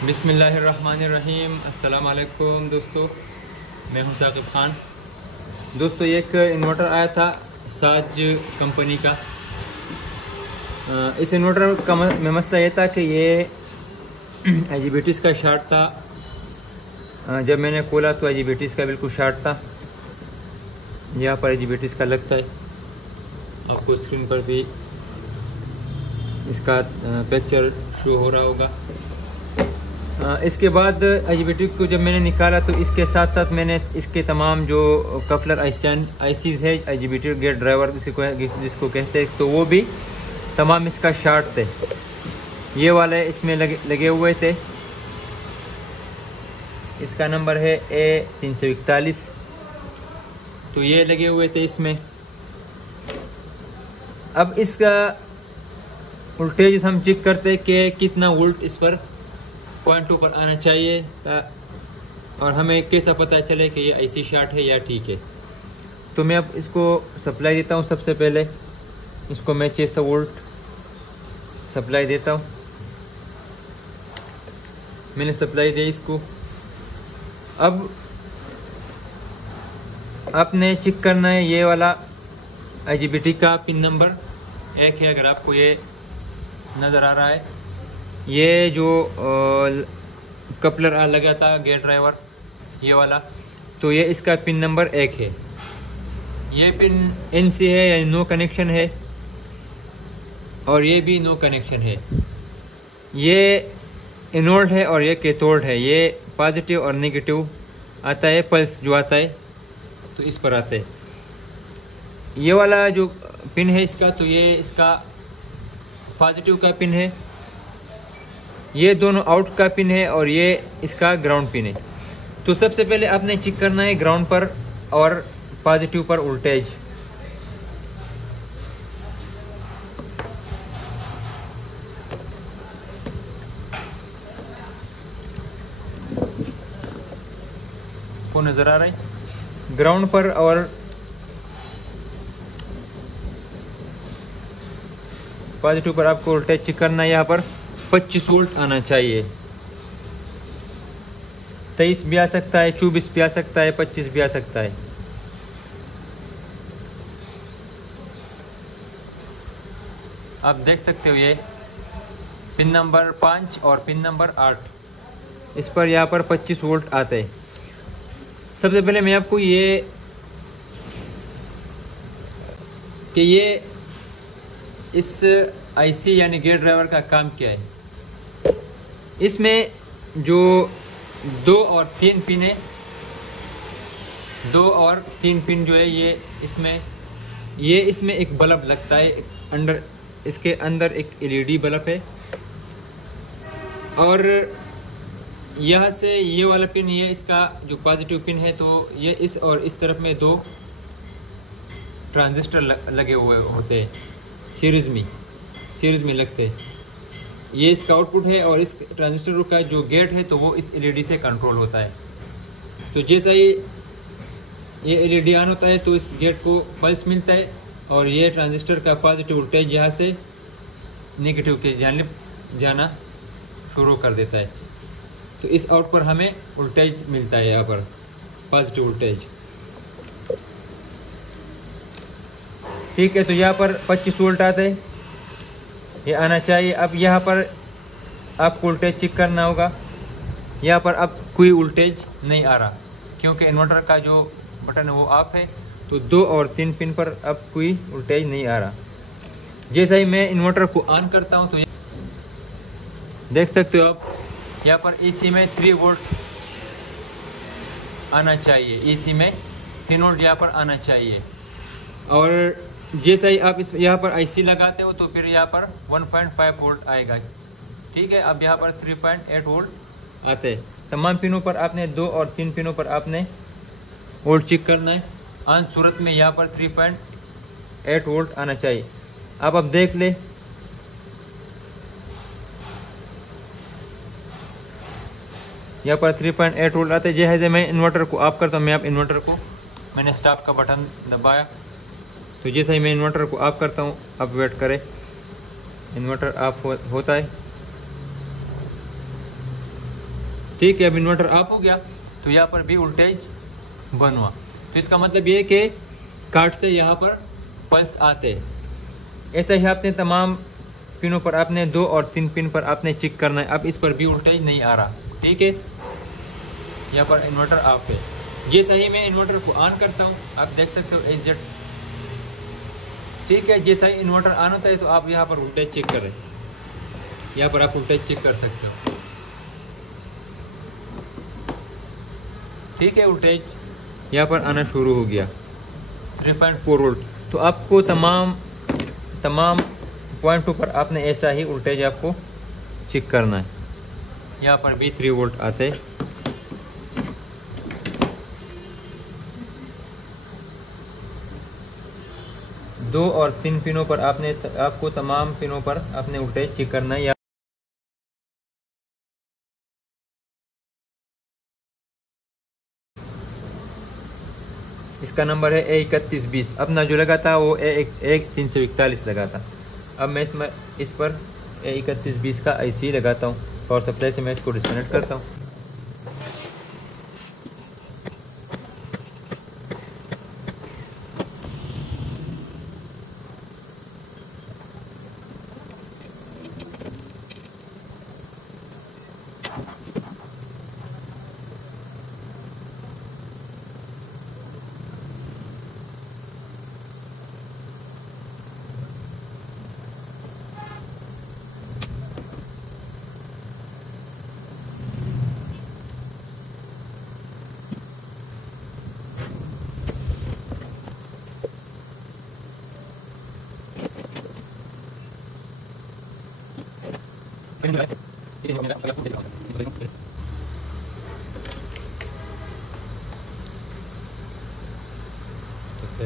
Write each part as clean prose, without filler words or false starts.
बिस्मिल्लाहिर्रहमानिर्रहीम। अस्सलाम वालेकुम दोस्तों, मैं हूं साकिब ख़ान। दोस्तों एक इन्वर्टर आया था साज कंपनी का। इस इन्वर्टर का में मसला ये था कि ये IGBTs का शार्ट था। जब मैंने खोला तो IGBTs का बिल्कुल शार्ट था। यहाँ पर IGBTs का लगता है, आपको स्क्रीन पर भी इसका पिक्चर शो हो रहा होगा। इसके बाद IGBT को जब मैंने निकाला तो इसके साथ साथ मैंने इसके तमाम जो कपलर आईसीज है IGBT गेट ड्राइवर जिसको कहते हैं, तो वो भी तमाम इसका शार्ट थे। ये वाले इसमें लगे हुए थे। इसका नंबर है A341। तो ये लगे हुए थे इसमें। अब इसका वोल्टेज हम चेक करते कि कितना वोल्ट इस पर पॉइंट 2 पर आना चाहिए, और हमें कैसा पता चले कि ये IC शार्ट है या ठीक है। तो मैं अब इसको सप्लाई देता हूँ। सबसे पहले इसको मैं 600 वोल्ट सप्लाई देता हूँ। मैंने सप्लाई दी इसको। अब आपने चेक करना है, ये वाला IGBT का पिन नंबर 1 है। अगर आपको ये नज़र आ रहा है, ये जो कपलर लगा था गेट ड्राइवर ये वाला, तो ये इसका पिन नंबर 1 है। ये पिन NC है, यानी नो कनेक्शन है, और ये भी नो कनेक्शन है। ये एनोड है और ये कैथोड है। ये पॉजिटिव और नेगेटिव आता है, पल्स जो आता है तो इस पर आता है। ये वाला जो पिन है इसका, तो ये इसका पॉजिटिव का पिन है। ये दोनों आउट का पिन है और ये इसका ग्राउंड पिन है। तो सबसे पहले आपने चेक करना है ग्राउंड पर और पॉजिटिव पर वोल्टेज। को नजर आ रहा है ग्राउंड पर और पॉजिटिव पर आपको वोल्टेज चेक करना है। यहाँ पर 25 वोल्ट आना चाहिए। 23 भी आ सकता है, 24 भी आ सकता है, 25 भी आ सकता है। आप देख सकते हो ये पिन नंबर 5 और पिन नंबर 8, इस पर यहाँ पर 25 वोल्ट आते हैं। सबसे पहले मैं आपको ये इस IC यानी गेट ड्राइवर का काम क्या है। इसमें जो 2 और 3 पिन है, 2 और 3 पिन जो है ये इसमें एक बल्ब लगता है। इसके अंदर एक LED बल्ब है, और यहाँ से ये वाला पिन, ये इसका जो पॉजिटिव पिन है, तो ये इस और इस तरफ में 2 ट्रांजिस्टर लगे हुए होते हैं, सीरीज में लगते हैं। ये इसका आउटपुट है, और इस ट्रांजिस्टर का जो गेट है तो वो इस LED से कंट्रोल होता है। तो जैसा ही ये LED ऑन होता है तो इस गेट को पल्स मिलता है, और ये ट्रांजिस्टर का पॉजिटिव वोल्टेज यहाँ से नेगेटिव के जानिब जाना शुरू कर देता है। तो इस आउट पर हमें वोल्टेज मिलता है, यहाँ पर पॉजिटिव वोल्टेज। ठीक है, तो यहाँ पर 25 वोल्ट आते हैं, ये आना चाहिए। अब यहाँ पर आपको वोल्टेज चेक करना होगा। यहाँ पर अब कोई वोल्टेज नहीं आ रहा, क्योंकि इन्वर्टर का जो बटन है वो ऑफ है। तो 2 और 3 पिन पर अब कोई वोल्टेज नहीं आ रहा। जैसा ही मैं इन्वर्टर को ऑन करता हूँ तो देख सकते हो आप, यहाँ पर AC में 3 वोल्ट आना चाहिए। AC में 3 वोल्ट यहाँ पर आना चाहिए। और जैसा ही आप यहाँ पर IC लगाते हो तो फिर यहाँ पर 1.5 वोल्ट आएगा। ठीक है, अब यहाँ पर 3.8 वोल्ट आते हैं। तमाम पिनों पर आपने 2 और 3 पिनों पर आपने वोल्ट चेक करना है। आन सूरत में यहाँ पर 3.8 वोल्ट आना चाहिए। अब देख ले, यहाँ पर 3.8 वोल्ट आते हैं। जैसे मैं इन्वर्टर को ऑफ करता हूँ, मैंने स्टॉप का बटन दबाया, तो जैसे ही मैं इन्वर्टर को ऑफ करता हूँ, अब वेट करें, इन्वर्टर ऑफ होता है। ठीक है, अब इन्वर्टर ऑफ हो गया तो यहाँ पर भी वोल्टेज बंद हुआ। तो इसका मतलब ये है कि कार्ड से यहाँ पर पल्स आते हैं। ऐसा ही आपने तमाम पिनों पर आपने 2 और 3 पिन पर आपने चेक करना है। अब इस पर भी वोल्टेज नहीं आ रहा, ठीक है, यहाँ पर इन्वर्टर ऑफ है। जैसा ही मैं इन्वर्टर को ऑन करता हूँ आप देख सकते हो एग्जैक्ट, ठीक है, जैसा ही इन्वर्टर ऑन होता है तो आप यहाँ पर वोल्टेज चेक करें, यहाँ पर आप वोल्टेज चेक कर सकते हो, ठीक है। वोल्टेज यहाँ पर आना शुरू हो गया 3.4 वोल्ट। तो आपको तमाम पॉइंटों पर आपने ऐसा ही वोल्टेज आपको चेक करना है। यहाँ पर भी 3 वोल्ट आते हैं। दो और 3 पिनों पर आपको तमाम पिनों पर आपने वोल्टेज चेक करना है। इसका नंबर है A3120। अपना जो लगा था वो A341 लगा था। अब मैं इस पर A3120 का IC लगाता हूँ। पावर सप्लाई से मैं इसको डिस्कनेक्ट करता हूँ।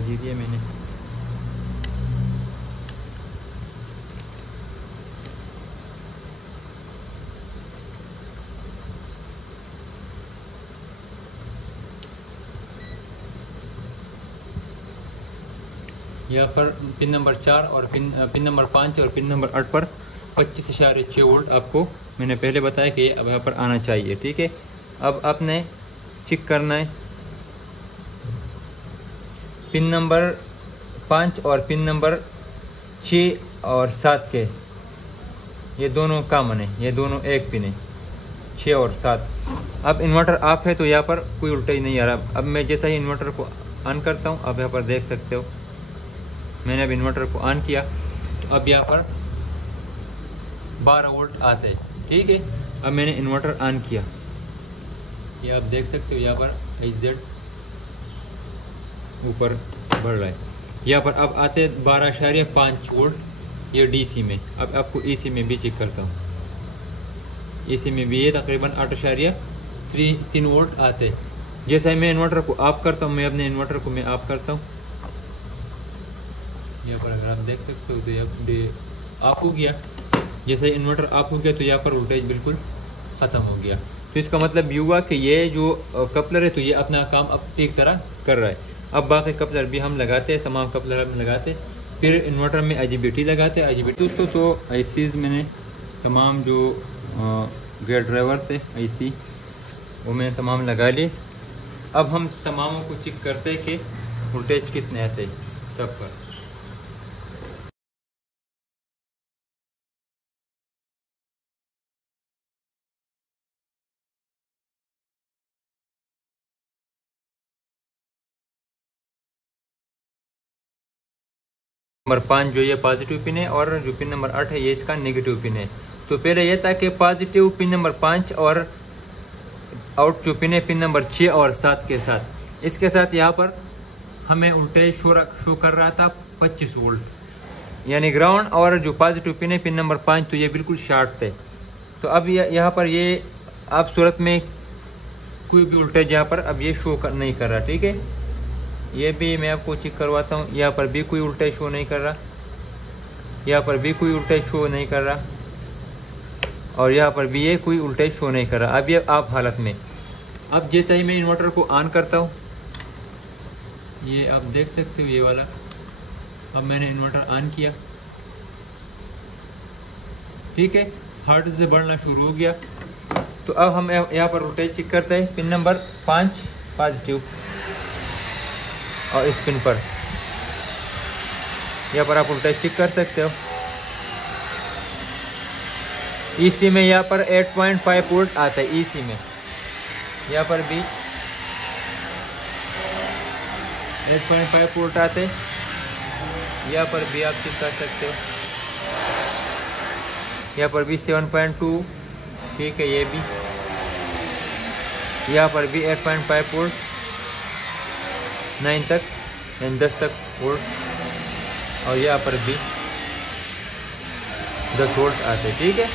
जी दिए मैंने। यहाँ पर पिन नंबर 4 और पिन नंबर 5 और पिन नंबर 8 पर 25.6 वोल्ट आपको मैंने पहले बताया कि अब यहाँ पर आना चाहिए, ठीक है। अब आपने चेक करना है पिन नंबर 5 और पिन नंबर 6 और 7 के, ये दोनों कॉमन है, ये दोनों एक पिन है 6 और 7। अब इन्वर्टर ऑफ है तो यहाँ पर कोई वोल्टेज नहीं आ रहा। अब मैं जैसा ही इन्वर्टर को ऑन करता हूँ, अब यहाँ पर देख सकते हो मैंने अब इन्वर्टर को ऑन किया तो अब यहाँ पर 12 वोल्ट आते हैं, ठीक है। अब मैंने इन्वर्टर ऑन किया, ये आप देख सकते हो यहाँ पर IZ ऊपर बढ़ रहा है। यहाँ पर अब आते 12.5 वोल्ट ये DC में। अब आपको AC में भी चेक करता हूँ, AC में भी ये तकरीबन 8.3 वोल्ट आते। जैसा ही मैं इन्वर्टर को ऑफ करता हूँ, मैं अपने इन्वर्टर को मैं ऑफ करता हूँ, यहाँ पर अगर आप देख सकते हो तो यहाँ ऑफ हो गया। जैसे इन्वर्टर ऑफ हो गया तो यहाँ पर वोल्टेज बिल्कुल ख़त्म हो गया। तो इसका मतलब ये हुआ कि ये जो कपलर है तो ये अपना काम अब ठीक तरह कर रहा है। अब बाकी कपलर भी हम लगाते हैं, तमाम कपलर हम लगाते, फिर इन्वर्टर में IGBT लगाते हैं। IGBT तो ICs मैंने तमाम जो गेयर ड्राइवर थे IC वो मैंने तमाम लगा लिए। अब हम तमामों को चेक करते हैं कि वोल्टेज कितने आते सब पर। नंबर 5 जो ये पॉजिटिव पिन है और जो पिन नंबर 8 है ये इसका नेगेटिव पिन है। तो पहले ये था कि पॉजिटिव पिन नंबर 5 और आउट जो पिन है पिन नंबर 6 और 7 के साथ, इसके साथ यहाँ पर हमें वोल्टेज शो कर रहा था 25 वोल्ट, यानी ग्राउंड और जो पॉजिटिव पिन है पिन नंबर 5 तो ये बिल्कुल शॉर्ट थे। तो अब यहाँ पर ये आप सूरत में कोई भी वोल्टेज यहाँ पर अब ये शो नहीं कर रहा, ठीक है। ये भी मैं आपको चेक करवाता हूँ, यहाँ पर भी कोई वोल्टेज शो नहीं कर रहा, यहाँ पर भी कोई वोल्टेज शो नहीं कर रहा और यहाँ पर भी ये कोई वोल्टेज शो नहीं कर रहा। अब ये आप हालत में, अब जैसे ही मैं इन्वर्टर को ऑन करता हूँ, ये आप देख सकते हो ये वाला, अब मैंने इन्वर्टर ऑन किया, ठीक है, हर्ट्ज से बढ़ना शुरू हो गया। तो अब हम यहाँ पर वोल्टेज चेक करते हैं। पिन नंबर 5 पॉजिटिव, और इस पिन पर यहाँ पर आप वोल्टेज चेक कर सकते हो। ईसी में यहाँ पर 8.5 वोल्ट आता है ईसी में, यहाँ पर भी 8.5 वोल्ट आते, यहाँ पर भी आप चेक कर सकते हो। यहाँ पर भी 7.2, ठीक है, ये भी यहाँ पर भी 8.5 वोल्ट 9 तक यानी 10 तक वोल्ट, और यहाँ पर भी 10 वोल्ट आते, ठीक है।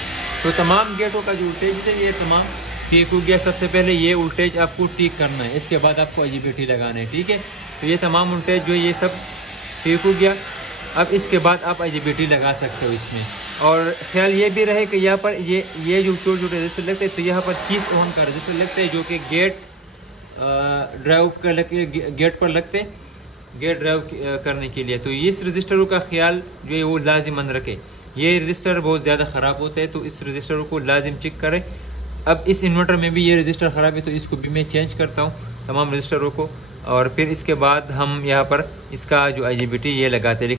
तो तमाम गेटों का जो वोल्टेज है ये तमाम ठीक हो गया। सबसे पहले ये वोल्टेज आपको ठीक करना है, इसके बाद आपको आईजीबीटी लगाना है, ठीक है। तो ये तमाम वोल्टेज जो ये सब ठीक हो गया। अब इसके बाद आप आईजीबीटी लगा सकते हो इसमें। और ख्याल ये भी रहे कि यहाँ पर ये जो छोटे छोटे रजिस्टर लगते हैं, तो यहाँ पर 30 ओम का रजिस्टर लगते हैं जो कि गेट ड्राइव कर गेट पर लगते हैं, गेट ड्राइव करने के लिए। तो इस रजिस्टरों का ख्याल जो है वो लाजिमन रखे। ये रजिस्टर बहुत ज़्यादा ख़राब होते हैं, तो इस रजिस्टर को लाजिम चेक करें। अब इस इन्वर्टर में भी ये रजिस्टर ख़राब है, तो इसको भी मैं चेंज करता हूँ तमाम रजिस्टरों को, और फिर इसके बाद हम यहाँ पर इसका जो आईजीबीटी ये लगाते हैं।